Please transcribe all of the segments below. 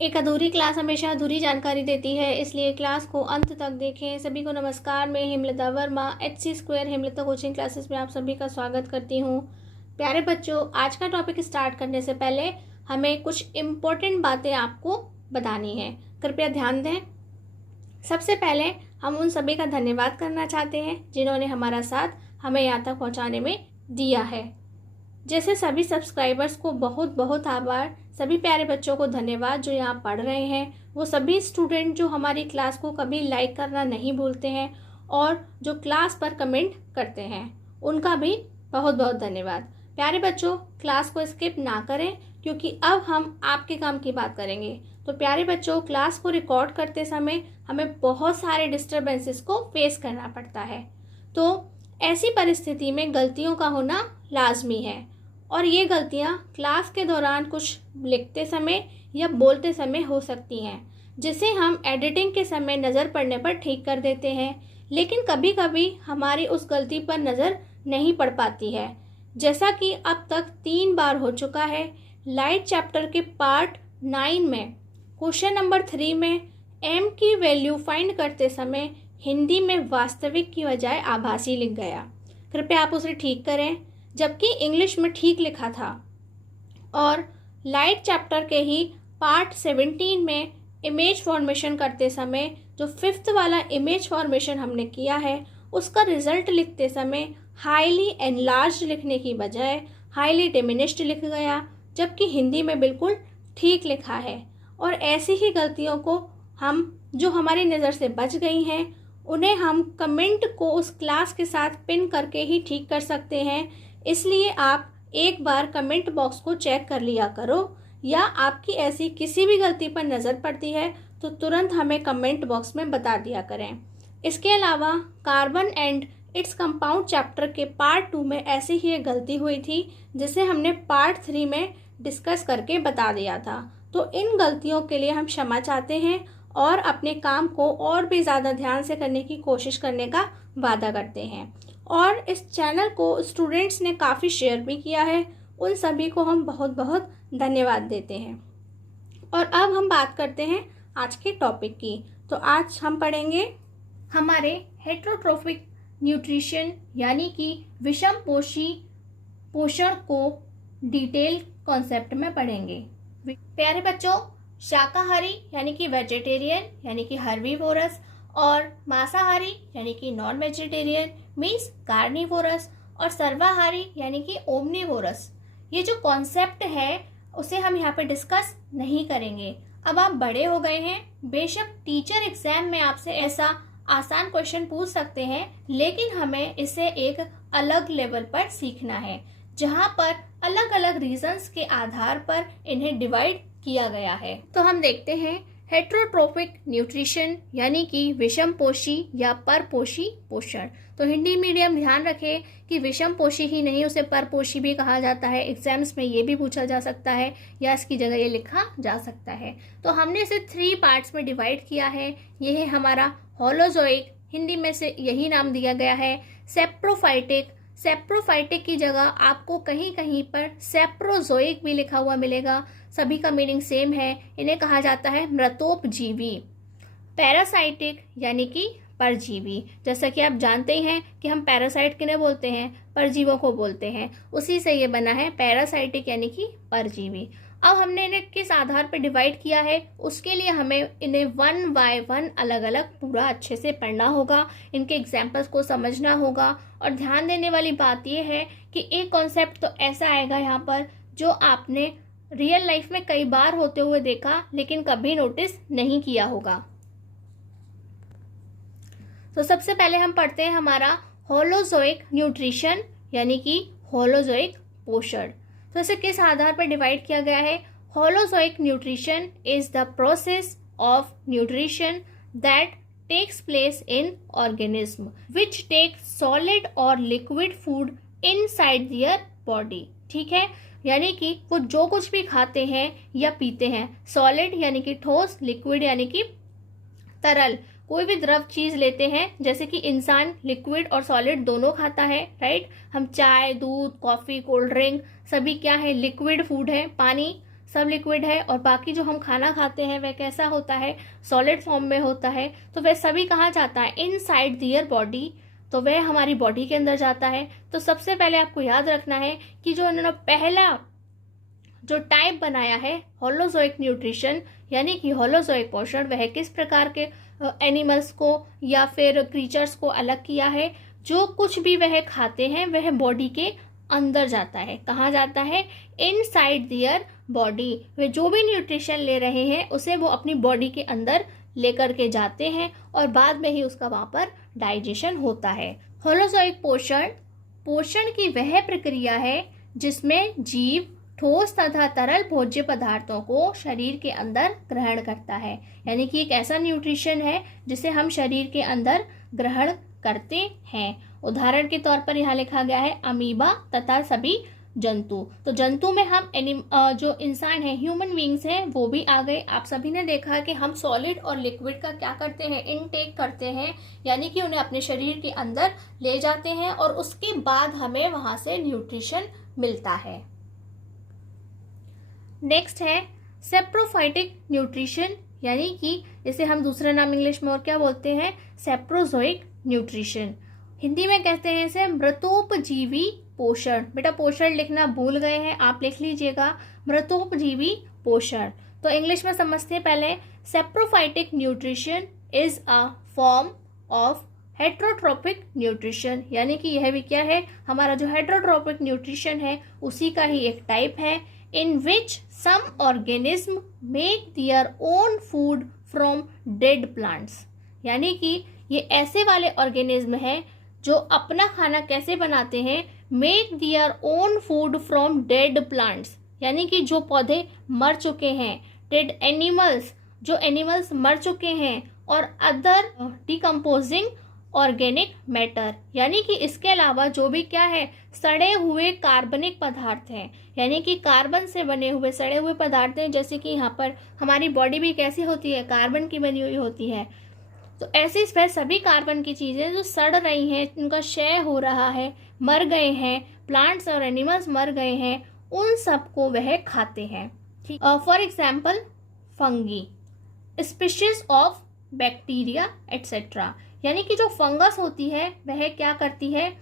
एक अधूरी क्लास हमेशा अधूरी जानकारी देती है, इसलिए क्लास को अंत तक देखें। सभी को नमस्कार। मैं Hemlata Verma HC² Hemlata coaching classes में आप सभी का स्वागत करती हूँ। प्यारे बच्चों, आज का टॉपिक स्टार्ट करने से पहले हमें कुछ इम्पोर्टेंट बातें आपको बतानी है, कृपया ध्यान दें। सबसे पहले हम उन सभी का धन्यवाद करना चाहते हैं जिन्होंने हमारा साथ हमें यहाँ तक पहुँचाने में दिया है। जैसे सभी सब्सक्राइबर्स को बहुत बहुत आभार, सभी प्यारे बच्चों को धन्यवाद जो यहाँ पढ़ रहे हैं, वो सभी स्टूडेंट जो हमारी क्लास को कभी लाइक करना नहीं भूलते हैं और जो क्लास पर कमेंट करते हैं, उनका भी बहुत बहुत धन्यवाद। प्यारे बच्चों, क्लास को स्किप ना करें क्योंकि अब हम आपके काम की बात करेंगे। तो प्यारे बच्चों, क्लास को रिकॉर्ड करते समय हमें बहुत सारे डिस्टर्बेंसेस को फेस करना पड़ता है, तो ऐसी परिस्थिति में गलतियों का होना लाजमी है और ये गलतियाँ क्लास के दौरान कुछ लिखते समय या बोलते समय हो सकती हैं, जिसे हम एडिटिंग के समय नज़र पड़ने पर ठीक कर देते हैं, लेकिन कभी कभी हमारी उस गलती पर नज़र नहीं पड़ पाती है, जैसा कि अब तक 3 बार हो चुका है। लाइट चैप्टर के पार्ट 9 में क्वेश्चन नंबर 3 में m की वैल्यू फाइंड करते समय हिंदी में वास्तविक की बजाय आभासी लिख गया। कृपया आप उसे ठीक करें, जबकि इंग्लिश में ठीक लिखा था। और लाइट चैप्टर के ही पार्ट 17 में इमेज फॉर्मेशन करते समय जो 5th वाला इमेज फॉर्मेशन हमने किया है, उसका रिजल्ट लिखते समय हाईली एनलार्ज्ड लिखने की बजाय हाईली डिमिनिश्ड लिख गया, जबकि हिंदी में बिल्कुल ठीक लिखा है। और ऐसी ही गलतियों को हम जो हमारी नज़र से बच गई हैं, उन्हें हम कमेंट को उस क्लास के साथ पिन करके ही ठीक कर सकते हैं। इसलिए आप एक बार कमेंट बॉक्स को चेक कर लिया करो, या आपकी ऐसी किसी भी गलती पर नज़र पड़ती है तो तुरंत हमें कमेंट बॉक्स में बता दिया करें। इसके अलावा carbon and its compound chapter के पार्ट 2 में ऐसी ही एक गलती हुई थी, जिसे हमने पार्ट 3 में डिस्कस करके बता दिया था। तो इन गलतियों के लिए हम क्षमा चाहते हैं और अपने काम को और भी ज़्यादा ध्यान से करने की कोशिश करने का वादा करते हैं। और इस चैनल को स्टूडेंट्स ने काफ़ी शेयर भी किया है, उन सभी को हम बहुत बहुत धन्यवाद देते हैं। और अब हम बात करते हैं आज के टॉपिक की। तो आज हम पढ़ेंगे हमारे हेटेरोट्रोफिक न्यूट्रिशन यानी कि विषम पोषी पोषण को डिटेल कॉन्सेप्ट में पढ़ेंगे। प्यारे बच्चों, शाकाहारी यानी कि वेजिटेरियन यानी कि हर्बीवोरस और मांसाहारी यानी कि नॉन वेजिटेरियन मीन्स कार्निवोरस और सर्वाहारी यानी कि ओमनिवोरस, ये जो कॉन्सेप्ट है उसे हम यहाँ पे डिस्कस नहीं करेंगे। अब आप बड़े हो गए हैं, बेशक टीचर एग्जाम में आपसे ऐसा आसान क्वेश्चन पूछ सकते हैं, लेकिन हमें इसे एक अलग लेवल पर सीखना है, जहाँ पर अलग अलग रीजंस के आधार पर इन्हें डिवाइड किया गया है। तो हम देखते हैं हेटेरोट्रोफिक न्यूट्रिशन यानी कि विषम पोषी या परपोषी पोषण। तो हिंदी मीडियम ध्यान रखें कि विषम पोषी ही नहीं, उसे परपोषी भी कहा जाता है। एग्जाम्स में ये भी पूछा जा सकता है या इसकी जगह ये लिखा जा सकता है। तो हमने इसे 3 पार्ट्स में डिवाइड किया है। ये है हमारा होलोजोइक, हिंदी में से यही नाम दिया गया है। सेप्रोफाइटिक, सेप्रोफाइटिक की जगह आपको कहीं कहीं पर सेप्रोजोइक भी लिखा हुआ मिलेगा, सभी का मीनिंग सेम है। इन्हें कहा जाता है मृतोपजीवी। पैरासाइटिक यानी कि परजीवी, जैसा कि आप जानते ही हैं कि हम पैरासाइट किन्हें बोलते हैं, परजीवों को बोलते हैं, उसी से ये बना है पैरासाइटिक यानी कि परजीवी। अब हमने इन्हें किस आधार पर डिवाइड किया है, उसके लिए हमें इन्हें 1 by 1 अलग अलग पूरा अच्छे से पढ़ना होगा, इनके एग्जाम्पल्स को समझना होगा। और ध्यान देने वाली बात यह है कि एक कॉन्सेप्ट तो ऐसा आएगा यहाँ पर जो आपने रियल लाइफ में कई बार होते हुए देखा लेकिन कभी नोटिस नहीं किया होगा। तो सबसे पहले हम पढ़ते हैं हमारा होलोजोइक न्यूट्रिशन यानी कि होलोजोइक पोषण। तो इसे किस आधार पर डिवाइड किया गया है? Holozoic nutrition is the process of nutrition that takes place in organism which take solid और liquid food inside their body. ठीक है, यानी कि वो जो कुछ भी खाते हैं या पीते हैं, सॉलिड यानी कि ठोस, लिक्विड यानी कि तरल, कोई भी द्रव चीज लेते हैं, जैसे कि इंसान लिक्विड और सॉलिड दोनों खाता है, राइट। हम चाय, दूध, कॉफी, कोल्ड ड्रिंक सभी क्या है, लिक्विड फूड है। पानी सब लिक्विड है और बाकी जो हम खाना खाते हैं वह कैसा होता है, सॉलिड फॉर्म में होता है। तो वह सभी कहाँ जाता है, इनसाइड दियर बॉडी, तो वह हमारी बॉडी के अंदर जाता है। तो सबसे पहले आपको याद रखना है कि जो उन्होंने पहला जो टाइप बनाया है होलोजोइक न्यूट्रिशन यानी कि होलोजोइक पोषण, वह किस प्रकार के एनिमल्स को या फिर क्रीचर्स को अलग किया है। जो कुछ भी वह खाते हैं वह बॉडी के अंदर जाता है। कहाँ जाता है, इनसाइड दियर बॉडी। वे जो भी न्यूट्रिशन ले रहे हैं उसे वो अपनी बॉडी के अंदर लेकर के जाते हैं और बाद में ही उसका वहाँ पर डाइजेशन होता है। होलोजोइक पोषण पोषण की वह प्रक्रिया है जिसमें जीव ठोस तथा तरल भोज्य पदार्थों को शरीर के अंदर ग्रहण करता है। यानी कि एक ऐसा न्यूट्रिशन है जिसे हम शरीर के अंदर ग्रहण करते हैं। उदाहरण के तौर पर यहाँ लिखा गया है अमीबा तथा सभी जंतु। तो जंतु में हम जो इंसान है, ह्यूमन बींग्स हैं, वो भी आ गए। आप सभी ने देखा कि हम सॉलिड और लिक्विड का क्या करते हैं, इनटेक करते हैं, यानी कि उन्हें अपने शरीर के अंदर ले जाते हैं और उसके बाद हमें वहां से न्यूट्रिशन मिलता है। नेक्स्ट है सेप्रोफाइटिक न्यूट्रिशन, यानी कि इसे हम दूसरा नाम इंग्लिश में और क्या बोलते हैं, सेप्रोजोइक न्यूट्रिशन। हिंदी में कहते हैं इसे मृतोपजीवी पोषण। बेटा पोषण लिखना भूल गए हैं, आप लिख लीजिएगा मृतोपजीवी पोषण। तो इंग्लिश में समझते हैं पहले। Saprophytic nutrition is a form of heterotrophic nutrition, यानी कि यह भी क्या है, हमारा जो हेट्रोट्रोपिक न्यूट्रिशन है उसी का ही एक टाइप है। in which some organism make their own food from dead plants, यानी कि ये ऐसे वाले ऑर्गेनिज्म हैं जो अपना खाना कैसे बनाते हैं, make their own food from dead plants, यानी कि जो पौधे मर चुके हैं, dead animals, जो एनिमल्स मर चुके हैं, और अदर डिकम्पोजिंग ऑर्गेनिक मैटर, यानी कि इसके अलावा जो भी क्या है, सड़े हुए कार्बनिक पदार्थ हैं, यानी कि कार्बन से बने हुए सड़े हुए पदार्थ हैं। जैसे कि यहाँ पर हमारी बॉडी भी कैसी होती है, कार्बन की बनी हुई होती है। तो ऐसे वह सभी कार्बन की चीज़ें जो सड़ रही हैं, उनका क्षय हो रहा है, मर गए हैं, प्लांट्स और एनिमल्स मर गए हैं, उन सबको वह खाते हैं। For example fungi, species of bacteria etcetera, यानी कि जो फंगस होती है वह क्या करती है,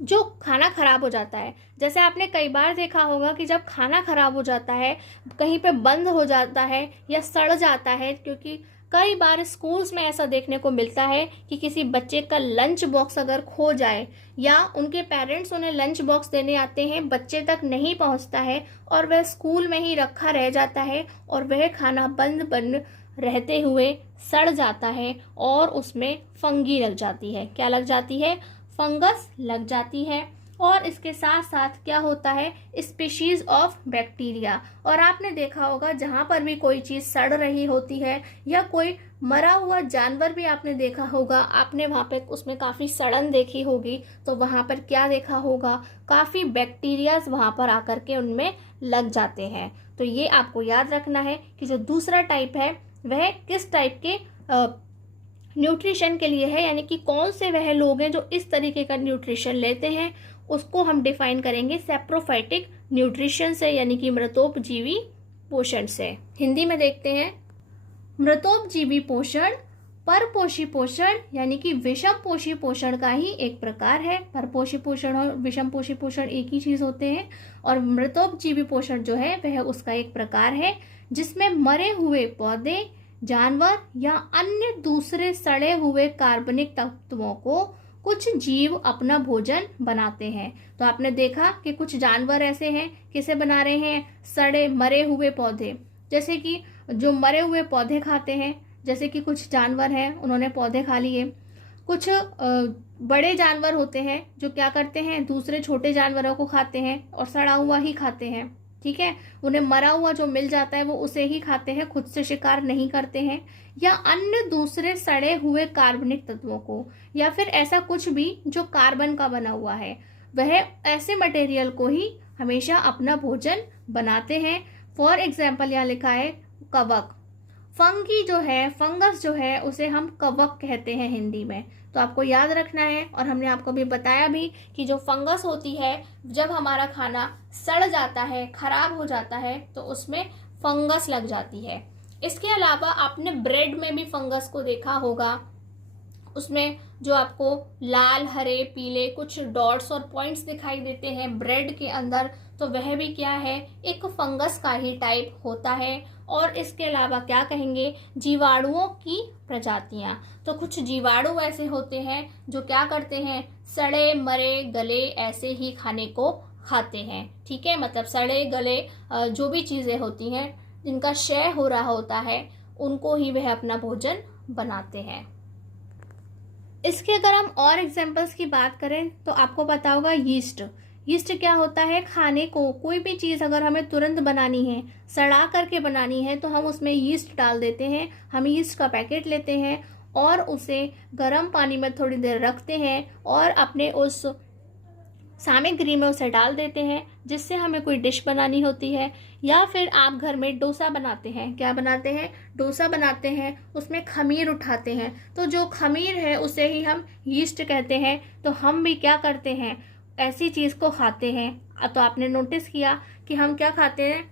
जो खाना खराब हो जाता है। जैसे आपने कई बार देखा होगा कि जब खाना खराब हो जाता है, कहीं पे बंद हो जाता है या सड़ जाता है, क्योंकि कई बार स्कूल्स में ऐसा देखने को मिलता है कि किसी बच्चे का लंच बॉक्स अगर खो जाए या उनके पेरेंट्स उन्हें लंच बॉक्स देने आते हैं, बच्चे तक नहीं पहुंचता है और वह स्कूल में ही रखा रह जाता है और वह खाना बंद रहते हुए सड़ जाता है और उसमें फंगी लग जाती है। क्या लग जाती है, फंगस लग जाती है। और इसके साथ साथ क्या होता है, स्पीशीज ऑफ बैक्टीरिया। और आपने देखा होगा जहाँ पर भी कोई चीज़ सड़ रही होती है या कोई मरा हुआ जानवर भी आपने देखा होगा, आपने वहाँ पे उसमें काफ़ी सड़न देखी होगी, तो वहाँ पर क्या देखा होगा, काफ़ी बैक्टीरियाज वहाँ पर आकर के उनमें लग जाते हैं। तो ये आपको याद रखना है कि जो दूसरा टाइप है वह किस टाइप के न्यूट्रिशन के लिए है, यानी कि कौन से वह लोग हैं जो इस तरीके का न्यूट्रिशन लेते हैं, उसको हम डिफाइन करेंगे सेप्रोफाइटिक न्यूट्रिशन से, यानी कि मृतोपजीवी पोषण से। हिंदी में देखते हैं, मृतोपजीवी पोषण परपोषी पोषण यानी कि विषम पोषी पोषण का ही एक प्रकार है। परपोषी पोषण और विषम पोषी पोषण एक ही चीज होते हैं, और मृतोपजीवी पोषण जो है वह उसका एक प्रकार है जिसमें मरे हुए पौधे, जानवर या अन्य दूसरे सड़े हुए कार्बनिक तत्वों को कुछ जीव अपना भोजन बनाते हैं। तो आपने देखा कि कुछ जानवर ऐसे हैं, किसे बना रहे हैं, सड़े मरे हुए पौधे, जैसे कि जो मरे हुए पौधे खाते हैं, जैसे कि कुछ जानवर हैं उन्होंने पौधे खा लिए। कुछ बड़े जानवर होते हैं जो क्या करते हैं, दूसरे छोटे जानवरों को खाते हैं और सड़ा हुआ ही खाते हैं, ठीक है, उन्हें मरा हुआ जो मिल जाता है वो उसे ही खाते हैं, खुद से शिकार नहीं करते हैं। या अन्य दूसरे सड़े हुए कार्बनिक तत्वों को, या फिर ऐसा कुछ भी जो कार्बन का बना हुआ है, वह ऐसे मटेरियल को ही हमेशा अपना भोजन बनाते हैं। फॉर एग्जाम्पल यहाँ लिखा है कवक। फंगी जो है, फंगस जो है, उसे हम कवक कहते हैं हिंदी में। तो आपको याद रखना है, और हमने आपको भी बताया भी कि जो फंगस होती है, जब हमारा खाना सड़ जाता है, खराब हो जाता है, तो उसमें फंगस लग जाती है। इसके अलावा आपने ब्रेड में भी फंगस को देखा होगा, उसमें जो आपको लाल, हरे, पीले कुछ डॉट्स और पॉइंट्स दिखाई देते हैं ब्रेड के अंदर, तो वह भी क्या है, एक फंगस का ही टाइप होता है। और इसके अलावा क्या कहेंगे, जीवाणुओं की प्रजातियां। तो कुछ जीवाणु ऐसे होते हैं जो क्या करते हैं, सड़े मरे गले ऐसे ही खाने को खाते हैं। ठीक है, मतलब सड़े गले जो भी चीज़ें होती हैं जिनका क्षय हो रहा होता है, उनको ही वह अपना भोजन बनाते हैं। इसके अगर हम और एग्जांपल्स की बात करें तो आपको पता होगा यीस्ट। यीस्ट क्या होता है, खाने को, कोई भी चीज़ अगर हमें तुरंत बनानी है, सड़ा करके बनानी है, तो हम उसमें यीस्ट डाल देते हैं। हम यीस्ट का पैकेट लेते हैं और उसे गर्म पानी में थोड़ी देर रखते हैं और अपने उस सामग्री में उसे डाल देते हैं, जिससे हमें कोई डिश बनानी होती है। या फिर आप घर में डोसा बनाते हैं, क्या बनाते हैं, डोसा बनाते हैं, उसमें खमीर उठाते हैं, तो जो खमीर है उसे ही हम यीस्ट कहते हैं। तो हम भी क्या करते हैं, ऐसी चीज़ को खाते हैं। तो आपने नोटिस किया कि हम क्या खाते हैं,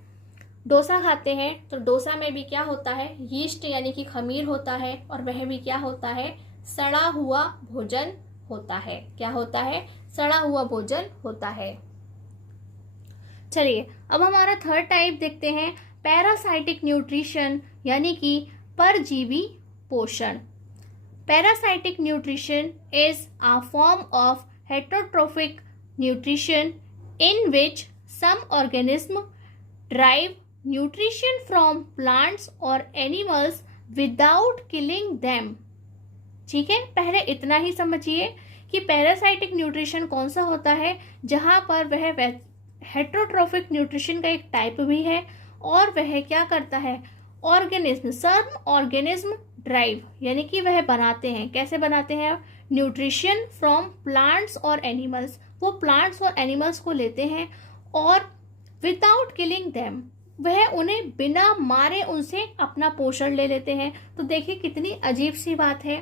डोसा खाते हैं, तो डोसा में भी क्या होता है, यीस्ट यानी कि खमीर होता है, और वह भी क्या होता है, सड़ा हुआ भोजन होता है। क्या होता है, सड़ा हुआ भोजन होता है। चलिए अब हमारा थर्ड टाइप देखते हैं, पैरासाइटिक न्यूट्रिशन यानी कि परजीवी पोषण। Parasitic nutrition is a form of heterotrophic nutrition in which some organisms derive nutrition from plants or animals without killing them। ठीक है, पहले इतना ही समझिए कि पैरासाइटिक न्यूट्रिशन कौन सा होता है, जहां पर वह हेटरोट्रोफिक न्यूट्रिशन का एक टाइप भी है, और वह क्या करता है, ऑर्गेनिज्म, सम ऑर्गेनिज्म ड्राइव यानी कि वह बनाते हैं। कैसे बनाते हैं, न्यूट्रिशन फ्रॉम प्लांट्स और एनिमल्स, वो प्लांट्स और एनिमल्स को लेते हैं और विदाउट किलिंग देम, वह उन्हें बिना मारे उनसे अपना पोषण ले लेते हैं। तो देखिए कितनी अजीब सी बात है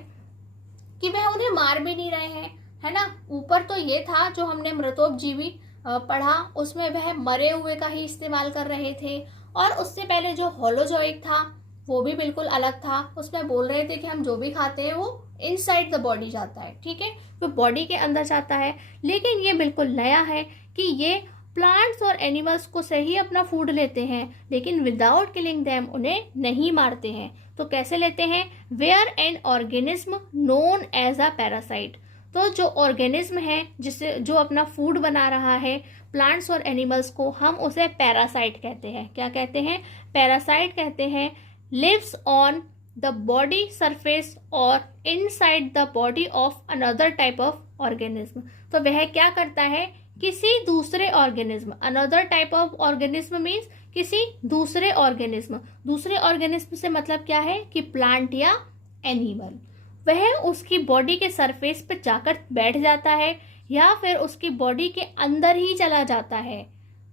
कि वह उन्हें मार भी नहीं रहे हैं, है ना। ऊपर तो ये था जो हमने मृतोपजीवी पढ़ा, उसमें वह मरे हुए का ही इस्तेमाल कर रहे थे, और उससे पहले जो होलोजोइक था वो भी बिल्कुल अलग था। उसमें बोल रहे थे कि हम जो भी खाते हैं वो इनसाइड द बॉडी जाता है, ठीक है, वो बॉडी के अंदर जाता है। लेकिन ये बिल्कुल नया है कि ये प्लांट्स और एनिमल्स को से ही अपना फूड लेते हैं, लेकिन विदाउट किलिंग देम, उन्हें नहीं मारते हैं। तो कैसे लेते हैं, where an organism known as a parasite. तो जो ऑर्गेनिज्म है जिससे जो अपना फूड बना रहा है प्लांट्स और एनिमल्स को, हम उसे पैरासाइट कहते हैं। क्या कहते हैं, पैरासाइट कहते हैं। Lives on the body surface और inside the body of another type of organism. तो वह क्या करता है, किसी दूसरे organism, another type of organism means किसी दूसरे ऑर्गेनिज्म, दूसरे ऑर्गेनिज्म से मतलब क्या है कि प्लांट या एनिमल, वह उसकी बॉडी के सरफेस पर जाकर बैठ जाता है या फिर उसकी बॉडी के अंदर ही चला जाता है।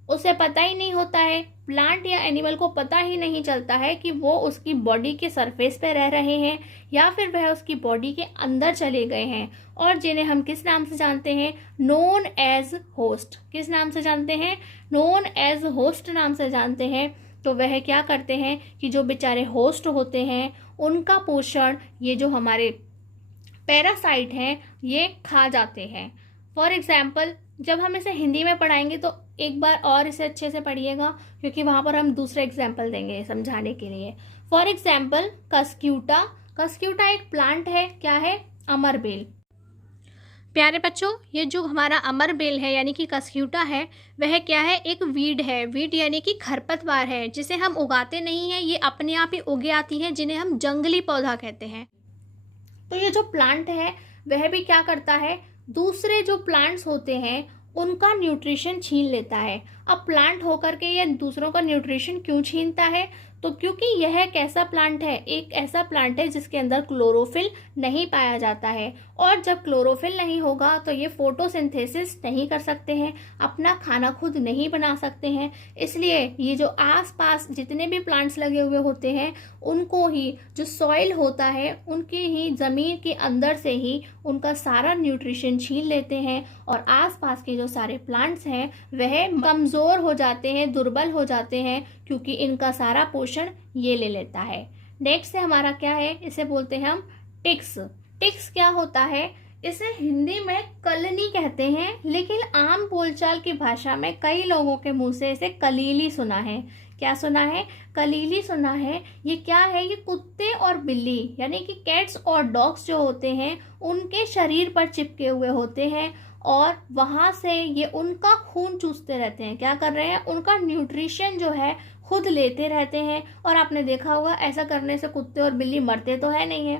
उसे पता ही नहीं होता है, प्लांट या एनिमल को पता ही नहीं चलता है कि वो उसकी बॉडी के सरफेस पे रह रहे हैं या फिर वह उसकी बॉडी के अंदर चले गए हैं, और जिन्हें हम किस नाम से जानते हैं, नोन एज होस्ट। किस नाम से जानते हैं, नोन एज होस्ट नाम से जानते हैं। तो वह क्या करते हैं कि जो बेचारे होस्ट होते हैं उनका पोषण ये जो हमारे पैरासाइट हैं ये खा जाते हैं। फॉर एग्जाम्पल, जब हम इसे हिंदी में पढ़ाएंगे तो एक बार और इसे अच्छे से पढ़िएगा, क्योंकि वहां पर हम दूसरे एग्जाम्पल देंगे समझाने के लिए। For example, Cuscuta. कस्क्यूटा एक प्लांट है, क्या है, अमरबेल। प्यारे बच्चों, ये जो हमारा अमरबेल है यानी कि कस्क्यूटा है, वह क्या है, एक वीड है। वीड यानी कि खरपतवार है, जिसे हम उगाते नहीं हैं, ये अपने आप ही उगे आती है, जिन्हें हम जंगली पौधा कहते हैं। तो ये जो प्लांट है वह भी क्या करता है, दूसरे जो प्लांट्स होते हैं उनका न्यूट्रिशन छीन लेता है। अब प्लांट होकर के ये दूसरों का न्यूट्रिशन क्यों छीनता है, तो क्योंकि यह एक ऐसा प्लांट है, एक ऐसा प्लांट है जिसके अंदर क्लोरोफिल नहीं पाया जाता है, और जब क्लोरोफिल नहीं होगा तो ये फोटोसिंथेसिस नहीं कर सकते हैं, अपना खाना खुद नहीं बना सकते हैं। इसलिए ये जो आसपास जितने भी प्लांट्स लगे हुए होते हैं उनको ही जो सॉइल होता है उनके ही ज़मीन के अंदर से ही उनका सारा न्यूट्रिशन छीन लेते हैं, और आसपास के जो सारे प्लांट्स हैं वह कमज़ोर हो जाते हैं, दुर्बल हो जाते हैं, क्योंकि इनका सारा पोषण ये ले लेता है। नेक्स्ट है हमारा क्या है, इसे बोलते हैं हम टिक्स। टिक्स क्या होता है, इसे हिंदी में कलनी कहते हैं, लेकिन आम बोलचाल की भाषा में कई लोगों के मुंह से इसे कलीली सुना है। क्या सुना है? कलीली सुना है। ये क्या है? ये कुत्ते और बिल्ली यानी कि कैट्स और डॉग्स जो होते हैं उनके शरीर पर चिपके हुए होते हैं, और वहां से ये उनका खून चूसते रहते हैं। क्या कर रहे हैं? उनका न्यूट्रिशन जो है खुद लेते रहते हैं। और आपने देखा होगा ऐसा करने से कुत्ते और बिल्ली मरते तो है नहीं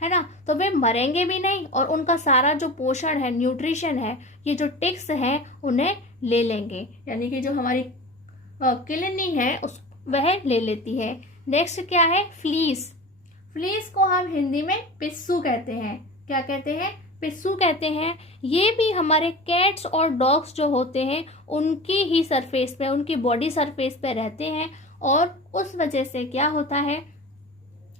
है ना, तो वे मरेंगे भी नहीं, और उनका सारा जो पोषण है, न्यूट्रिशन है, ये जो टिक्स हैं उन्हें ले लेंगे, यानी कि जो हमारी किलनी है उस वह ले लेती है। नेक्स्ट क्या है? फ्लीस। फ्लीस को हम हिंदी में पिस्सू कहते हैं। क्या कहते हैं? पिस्सू कहते हैं। ये भी हमारे कैट्स और डॉग्स जो होते हैं उनकी ही सरफेस पे, उनकी बॉडी सरफेस पे रहते हैं, और उस वजह से क्या होता है,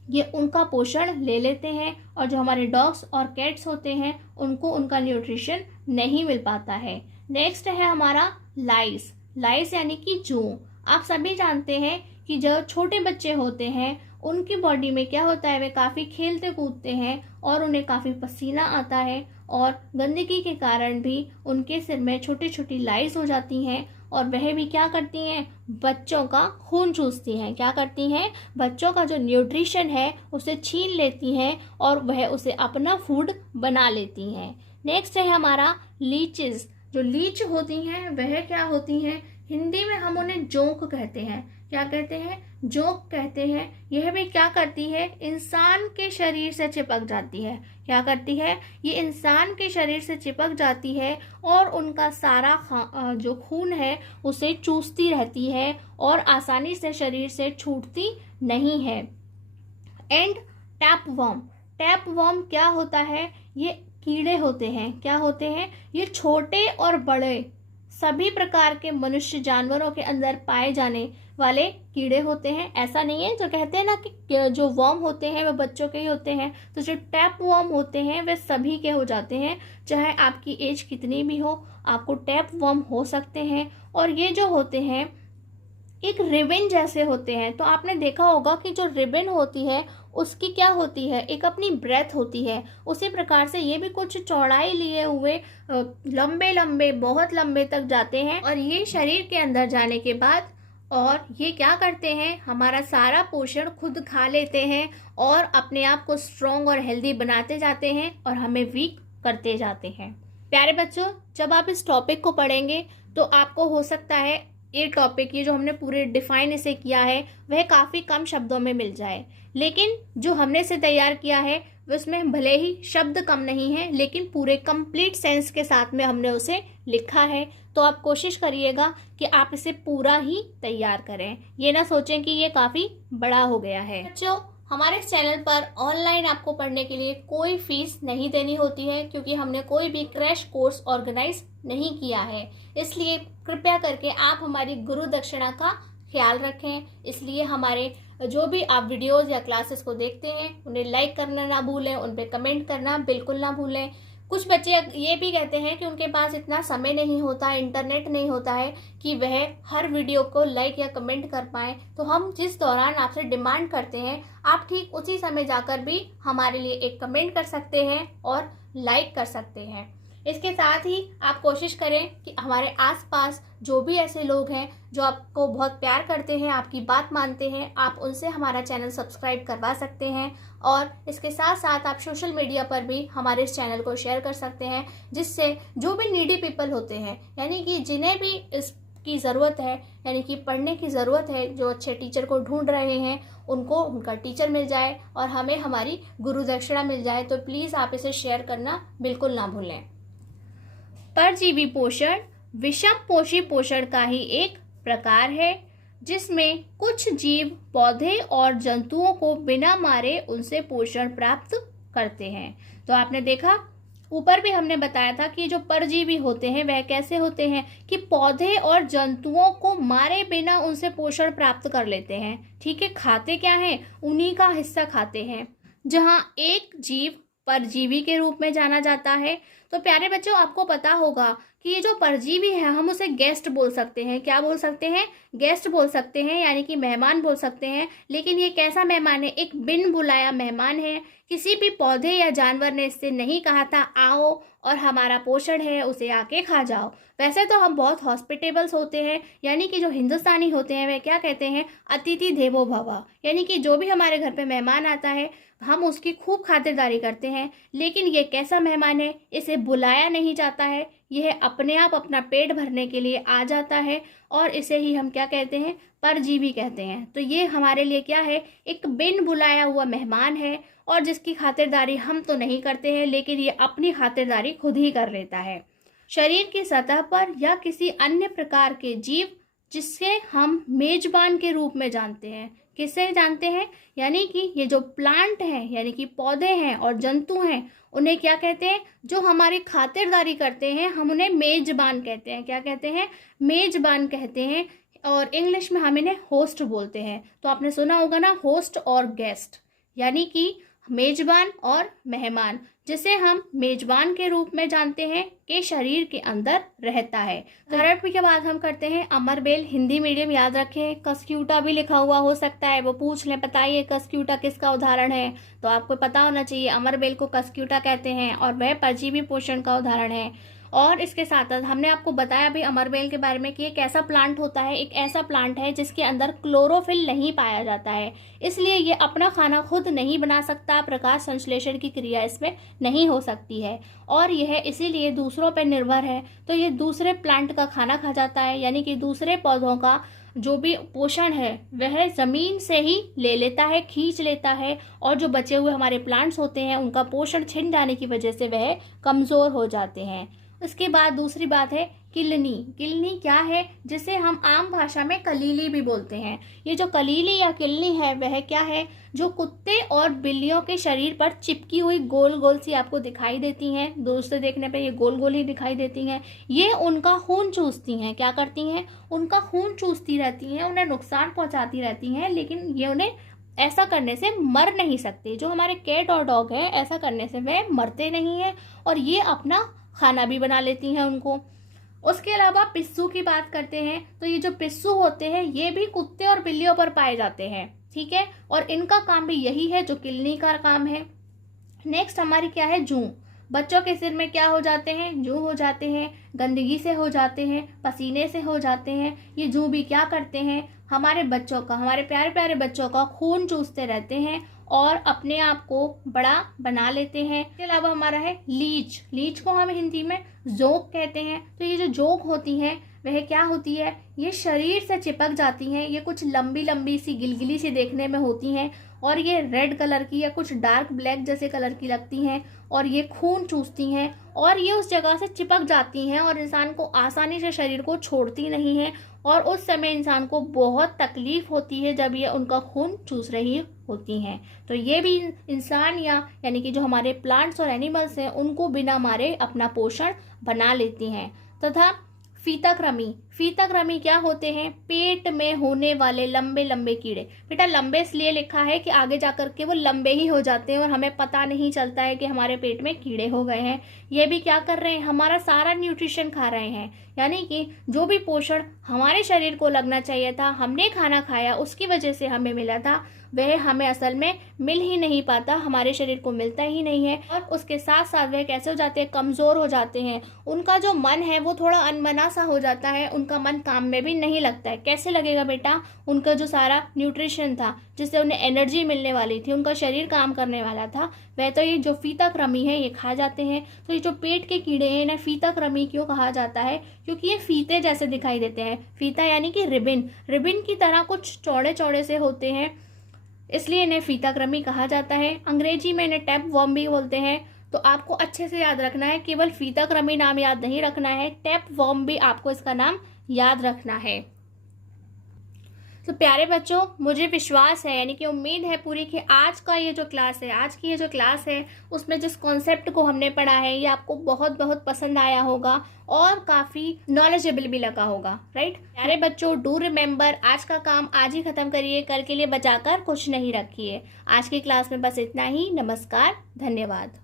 ये उनका पोषण ले लेते हैं, और जो हमारे डॉग्स और कैट्स होते हैं उनको उनका न्यूट्रिशन नहीं मिल पाता है। नेक्स्ट है हमारा लाइस। लाइस यानी कि जूं। आप सभी जानते हैं कि जो छोटे बच्चे होते हैं उनकी बॉडी में क्या होता है, वे काफ़ी खेलते कूदते हैं और उन्हें काफ़ी पसीना आता है, और गंदगी के कारण भी उनके सिर में छोटी छोटी लाइस हो जाती हैं, और वह भी क्या करती हैं, बच्चों का खून चूसती हैं। क्या करती हैं? बच्चों का जो न्यूट्रिशन है उसे छीन लेती हैं, और वह उसे अपना फूड बना लेती हैं। नेक्स्ट है हमारा लीचेस। जो लीच होती हैं वह क्या होती हैं, हिंदी में हम उन्हें जोंक कहते हैं। क्या कहते हैं? जोंक कहते हैं। यह भी क्या करती है, इंसान के शरीर से चिपक जाती है। क्या करती है? ये इंसान के शरीर से चिपक जाती है, और उनका सारा जो खून है उसे चूसती रहती है, और आसानी से शरीर से छूटती नहीं है। And tapeworm. टैपवर्म क्या होता है? ये कीड़े होते हैं। क्या होते हैं? ये छोटे और बड़े सभी प्रकार के मनुष्य जानवरों के अंदर पाए जाने वाले कीड़े होते हैं। ऐसा नहीं है जो कहते हैं ना कि जो वर्म होते हैं वे बच्चों के ही होते हैं, तो जो टैप वर्म होते हैं वे सभी के हो जाते हैं। चाहे आपकी एज कितनी भी हो, आपको टैप वर्म हो सकते हैं। और ये जो होते हैं एक रिबन जैसे होते हैं। तो आपने देखा होगा कि जो रिबन होती है उसकी क्या होती है, एक अपनी ब्रेथ होती है। उसी प्रकार से ये भी कुछ चौड़ाई लिए हुए लंबे लंबे, बहुत लंबे तक जाते हैं, और ये शरीर के अंदर जाने के बाद और ये क्या करते हैं, हमारा सारा पोषण खुद खा लेते हैं, और अपने आप को स्ट्रॉन्ग और हेल्दी बनाते जाते हैं, और हमें वीक करते जाते हैं। प्यारे बच्चों, जब आप इस टॉपिक को पढ़ेंगे तो आपको हो सकता है ये टॉपिक, ये जो हमने पूरे डिफाइन इसे किया है, वह काफ़ी कम शब्दों में मिल जाए, लेकिन जो हमने इसे तैयार किया है उसमें भले ही शब्द कम नहीं है, लेकिन पूरे कंप्लीट सेंस के साथ में हमने उसे लिखा है। तो आप कोशिश करिएगा कि आप इसे पूरा ही तैयार करें, ये ना सोचें कि ये काफ़ी बड़ा हो गया है। बच्चों, हमारे इस चैनल पर ऑनलाइन आपको पढ़ने के लिए कोई फीस नहीं देनी होती है, क्योंकि हमने कोई भी क्रैश कोर्स ऑर्गेनाइज नहीं किया है। इसलिए कृपया करके आप हमारी गुरु दक्षिणा का ख्याल रखें। इसलिए हमारे जो भी आप वीडियोस या क्लासेस को देखते हैं उन्हें लाइक करना ना भूलें, उन पर कमेंट करना बिल्कुल ना भूलें। कुछ बच्चे ये भी कहते हैं कि उनके पास इतना समय नहीं होता, इंटरनेट नहीं होता है कि वह हर वीडियो को लाइक या कमेंट कर पाएँ। तो हम जिस दौरान आपसे डिमांड करते हैं, आप ठीक उसी समय जाकर भी हमारे लिए एक कमेंट कर सकते हैं और लाइक कर सकते हैं। इसके साथ ही आप कोशिश करें कि हमारे आसपास जो भी ऐसे लोग हैं जो आपको बहुत प्यार करते हैं, आपकी बात मानते हैं, आप उनसे हमारा चैनल सब्सक्राइब करवा सकते हैं। और इसके साथ साथ आप सोशल मीडिया पर भी हमारे इस चैनल को शेयर कर सकते हैं, जिससे जो भी नीडी पीपल होते हैं, यानी कि जिन्हें भी इसकी ज़रूरत है, यानी कि पढ़ने की ज़रूरत है, जो अच्छे टीचर को ढूंढ रहे हैं, उनको उनका टीचर मिल जाए और हमें हमारी गुरु दक्षिणा मिल जाए। तो प्लीज़ आप इसे शेयर करना बिल्कुल ना भूलें। परजीवी पोषण विषम पोषी पोषण का ही एक प्रकार है। जिसमें कुछ जीव पौधे और जंतुओं को बिना मारे उनसे पोषण प्राप्त करते हैं। तो आपने देखा, ऊपर भी हमने बताया था कि जो परजीवी होते हैं वह कैसे होते हैं कि पौधे और जंतुओं को मारे बिना उनसे पोषण प्राप्त कर लेते हैं। ठीक है, खाते क्या हैं, उन्हीं का हिस्सा खाते हैं। जहां एक जीव परजीवी के रूप में जाना जाता है। तो प्यारे बच्चों, आपको पता होगा कि ये जो परजीवी है हम उसे गेस्ट बोल सकते हैं। क्या बोल सकते हैं, गेस्ट बोल सकते हैं, यानी कि मेहमान बोल सकते हैं। लेकिन ये कैसा मेहमान है, एक बिन बुलाया मेहमान है। किसी भी पौधे या जानवर ने इससे नहीं कहा था आओ और हमारा पोषण है, उसे आके खा जाओ। वैसे तो हम बहुत हॉस्पिटेबल्स होते हैं, यानी कि जो हिंदुस्तानी होते हैं वह क्या कहते हैं, अतिथि देवो भव, यानी कि जो भी हमारे घर पे मेहमान आता है हम उसकी खूब खातिरदारी करते हैं। लेकिन ये कैसा मेहमान है, इसे बुलाया नहीं जाता है, यह अपने आप अपना पेट भरने के लिए आ जाता है और इसे ही हम क्या कहते हैं, परजीवी कहते हैं। तो ये हमारे लिए क्या है, एक बिन बुलाया हुआ मेहमान है और जिसकी खातिरदारी हम तो नहीं करते हैं, लेकिन ये अपनी खातिरदारी खुद ही कर लेता है। शरीर की सतह पर या किसी अन्य प्रकार के जीव जिससे हम मेजबान के रूप में जानते हैं। किससे जानते हैं, यानी कि ये जो प्लांट हैं, यानी कि पौधे हैं और जंतु हैं, उन्हें क्या कहते हैं, जो हमारी खातिरदारी करते हैं हम उन्हें मेजबान कहते हैं। क्या कहते हैं, मेजबान कहते हैं। और इंग्लिश में हम इन्हें होस्ट बोलते हैं। तो आपने सुना होगा ना, होस्ट और गेस्ट, यानी कि मेजबान और मेहमान, जिसे हम मेजबान के रूप में जानते हैं कि शरीर के अंदर रहता है। थेरेपी के बाद हम करते हैं अमरबेल। हिंदी मीडियम याद रखें, कस्क्यूटा भी लिखा हुआ हो सकता है, वो पूछ लें बताइए कस्क्यूटा किसका उदाहरण है, तो आपको पता होना चाहिए अमरबेल को कस्क्यूटा कहते हैं और वह परजीवी पोषण का उदाहरण है। और इसके साथ साथ हमने आपको बताया भी अमरबेल के बारे में कि एक ऐसा प्लांट होता है, एक ऐसा प्लांट है जिसके अंदर क्लोरोफिल नहीं पाया जाता है, इसलिए ये अपना खाना खुद नहीं बना सकता, प्रकाश संश्लेषण की क्रिया इसमें नहीं हो सकती है और यह इसीलिए दूसरों पर निर्भर है। तो ये दूसरे प्लांट का खाना खा जाता है, यानी कि दूसरे पौधों का जो भी पोषण है वह जमीन से ही ले लेता है, खींच लेता है और जो बचे हुए हमारे प्लांट्स होते हैं उनका पोषण छिन जाने की वजह से वह कमजोर हो जाते हैं। उसके बाद दूसरी बात है किलनी। किलनी क्या है, जिसे हम आम भाषा में कलीली भी बोलते हैं। ये जो कलीली या किलनी है वह क्या है, जो कुत्ते और बिल्लियों के शरीर पर चिपकी हुई गोल गोल सी आपको दिखाई देती हैं। दूर से देखने पे ये गोल गोल ही दिखाई देती हैं। ये उनका खून चूसती हैं। क्या करती हैं, उनका खून चूसती रहती हैं, उन्हें नुकसान पहुंचाती रहती हैं, लेकिन ये उन्हें ऐसा करने से मर नहीं सकते। जो हमारे कैट और डॉग हैं, ऐसा करने से वह मरते नहीं हैं और ये अपना खाना भी बना लेती हैं उनको। उसके अलावा पिस्सू की बात करते हैं, तो ये जो पिस्सू होते हैं ये भी कुत्ते और बिल्लियों पर पाए जाते हैं। ठीक है, और इनका काम भी यही है जो किलनी का काम है। नेक्स्ट हमारी क्या है, जूं। बच्चों के सिर में क्या हो जाते हैं, जूं हो जाते हैं, गंदगी से हो जाते हैं, पसीने से हो जाते हैं। ये जूं भी क्या करते हैं, हमारे बच्चों का, हमारे प्यारे प्यारे बच्चों का खून चूसते रहते हैं और अपने आप को बड़ा बना लेते हैं। इसके अलावा हमारा है लीच। लीच को हम हिंदी में जोंक कहते हैं। तो ये जो जोंक होती है वह क्या होती है, ये शरीर से चिपक जाती हैं। ये कुछ लंबी लंबी सी गिलगिली सी देखने में होती हैं और ये रेड कलर की या कुछ डार्क ब्लैक जैसे कलर की लगती हैं और ये खून चूसती हैं और ये उस जगह से चिपक जाती हैं और इंसान को आसानी से शरीर को छोड़ती नहीं है और उस समय इंसान को बहुत तकलीफ होती है जब ये उनका खून चूस रही होती हैं। तो ये भी इंसान यानी कि जो हमारे प्लांट्स और एनिमल्स हैं उनको बिना मारे अपना पोषण बना लेती हैं। तथा फीताकृमि। फीताकृमि क्या होते हैं, पेट में होने वाले लंबे लंबे कीड़े। बेटा लंबे इसलिए लिखा है कि आगे जाकर के वो लंबे ही हो जाते हैं और हमें पता नहीं चलता है कि हमारे पेट में कीड़े हो गए हैं। ये भी क्या कर रहे हैं, हमारा सारा न्यूट्रिशन खा रहे हैं, यानी कि जो भी पोषण हमारे शरीर को लगना चाहिए था, हमने खाना खाया उसकी वजह से हमें मिला था, वह हमें असल में मिल ही नहीं पाता, हमारे शरीर को मिलता ही नहीं है। और उसके साथ साथ वह कैसे हो जाते हैं, कमजोर हो जाते हैं। उनका जो मन है वो थोड़ा अनमना सा हो जाता है, उनका मन काम में भी नहीं लगता है। कैसे लगेगा बेटा, उनका जो सारा न्यूट्रिशन था जिससे उन्हें एनर्जी मिलने वाली थी, उनका शरीर काम करने वाला था, वह तो ये जो फीताकृमि है ये खा जाते हैं। तो ये जो पेट के कीड़े हैं इन्हें फीताकृमि क्यों कहा जाता है, क्योंकि ये फीते जैसे दिखाई देते हैं। फीता यानी कि रिबिन, रिबिन की तरह कुछ चौड़े चौड़े से होते हैं, इसलिए इन्हें फीताकृमि कहा जाता है। अंग्रेजी में इन्हें टैप वर्म भी बोलते हैं। तो आपको अच्छे से याद रखना है, केवल फीताकृमि नाम याद नहीं रखना है, टैप वर्म भी आपको इसका नाम याद रखना है। तो प्यारे बच्चों, मुझे विश्वास है, यानी कि उम्मीद है पूरी, कि आज की ये जो क्लास है उसमें जिस कॉन्सेप्ट को हमने पढ़ा है ये आपको बहुत बहुत पसंद आया होगा और काफ़ी नॉलेजेबल भी लगा होगा, राइट। प्यारे बच्चों, डू रिमेंबर, आज का काम आज ही खत्म करिए, कल के लिए बचाकर कुछ नहीं रखिए। आज की क्लास में बस इतना ही। नमस्कार, धन्यवाद।